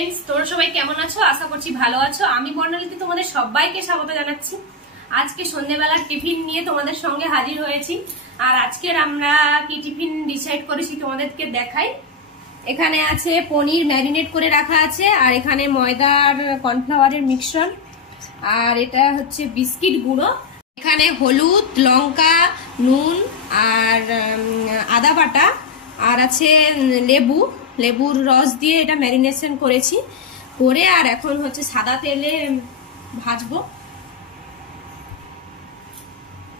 Friends, তোমরা সবাই কেমন আছো? আশা করছি ভালো আছো। আমি বর্ণালীতে তোমাদের সবাইকে স্বাগত জানাচ্ছি। আজকে সন্ধ্যেবেলার টিফিন নিয়ে তোমাদের সঙ্গে হাজির হয়েছি। আর আজকের আমরা কি টিফিন ডিসাইড করেছি তোমাদেরকে দেখাই। এখানে আছে পনির ম্যারিনেট করে রাখা আছে, আর এখানে ময়দার কর্নফ্লাওয়ারের মিক্সচার, আর এটা হচ্ছে বিস্কিট গুঁড়ো। এখানে হলুদ, লঙ্কা, নুন আর আদা বাটা, আর আছে লেবুর রস দিয়ে এটা ম্যারিনেশন করেছি করে, আর এখন হচ্ছে সাদা তেলে ভাজবো।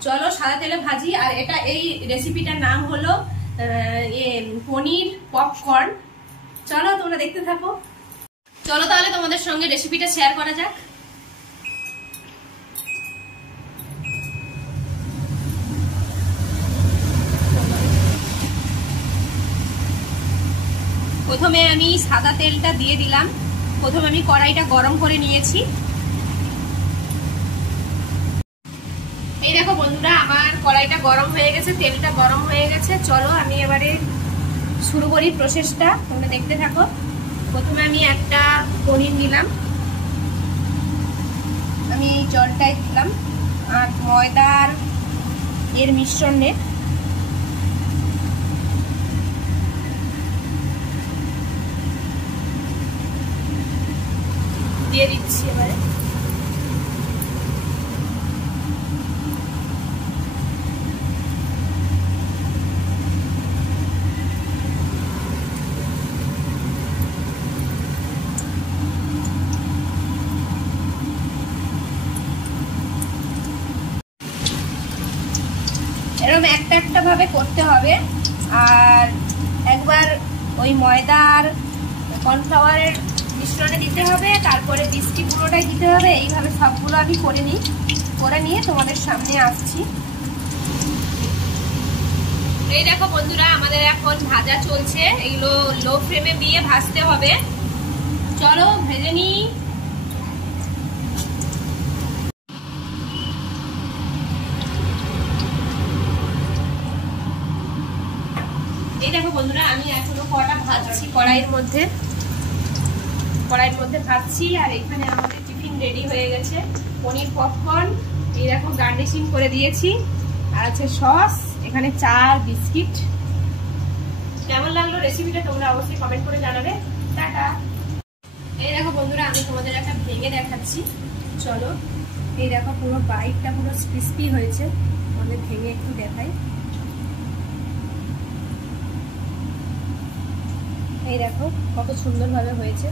চলো সাদা তেলে ভাজি। আর এটা এই রেসিপিটার নাম হলো পনির পপকর্ন। চলো তোমরা দেখতে থাকো। চলো তাহলে তোমাদের সঙ্গে রেসিপিটা শেয়ার করা যাক। প্রথমে আমি সাদা তেলটা দিয়ে দিলাম। প্রথমে আমি কড়াইটা গরম করে নিয়েছি। এই দেখো বন্ধুরা, আমার কড়াইটা গরম হয়ে গেছে, তেলটা গরম হয়ে গেছে। চলো আমি এবারে শুরু করি প্রসেসটা, তোমরা দেখতে থাকো। প্রথমে আমি একটা পনির নিলাম, আমি এই জলটাই দিলাম, আর ময়দার এর মিশ্রণে দিয়ে দিচ্ছি এবারে। এরকম একটা একটা ভাবে করতে হবে। আর একবার ওই ময়দার কর্নফ্লাওয়ারের মিশ্রণে দিতে হবে, তারপরে বিস্কিট গুঁড়োটাই দিতে হবে। এইভাবে সবগুলো আমি করে নিয়ে তোমাদের সামনে আসছি। এই দেখো বন্ধুরা, আমাদের এখন ভাজা চলছে। এগুলো লো ফ্লেমে দিয়ে ভাজতে হবে। চলো ভেজে নিই। এই দেখো বন্ধুরা, আমি এখনো কটা ভাজছি কড়াইয়ের মধ্যে ভাজছি। আর এখানে আমাদের টিফিন রেডি হয়ে গেছে। পনির পপকর্ন এই দেখো গার্নিশিং করে দিয়েছি, আর আছে সস, এখানে চা, বিস্কিট। কেমন লাগলো রেসিপিটা তোমরা অবশ্যই কমেন্ট করে জানাবে। টাটা। এই দেখো বন্ধুরা, আমি তোমাদের একটা ভেঙে দেখাচ্ছি। চলো, এই দেখো পুরো বাইটটা পুরো ক্রিস্পি হয়েছে। তোমাদের ভেঙে একটু দেখাই। এই দেখো কত সুন্দরভাবে হয়েছে।